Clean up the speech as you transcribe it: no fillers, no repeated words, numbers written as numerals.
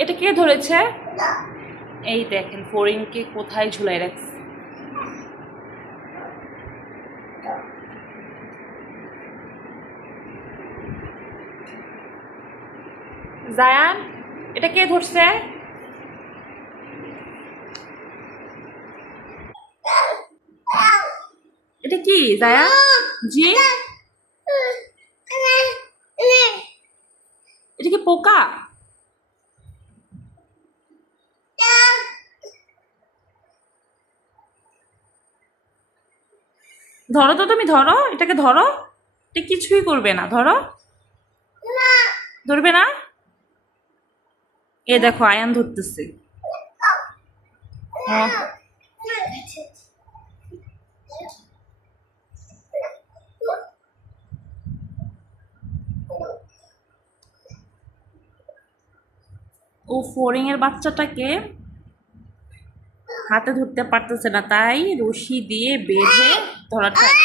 এটা কে ধরেছে? এই দেখেন ফড়িংকে কোথায় ঝুলাই রাখছে। জায়ান, এটা কে ধরছে? এটা কি জায়ান? জি, এটা কি পোকা? ধরো তো, তুমি ধরো, এটাকে ধরো। এটা কিছুই করবে না, ধরো। ধরবে না? এ দেখো আয়ান ধরতেছে। হ্যাঁ। ও ফড়িং এর বাচ্চাটাকে হাতে ধরতে পারতেছে না, তাই রশি দিয়ে বেঁধে ধরার try-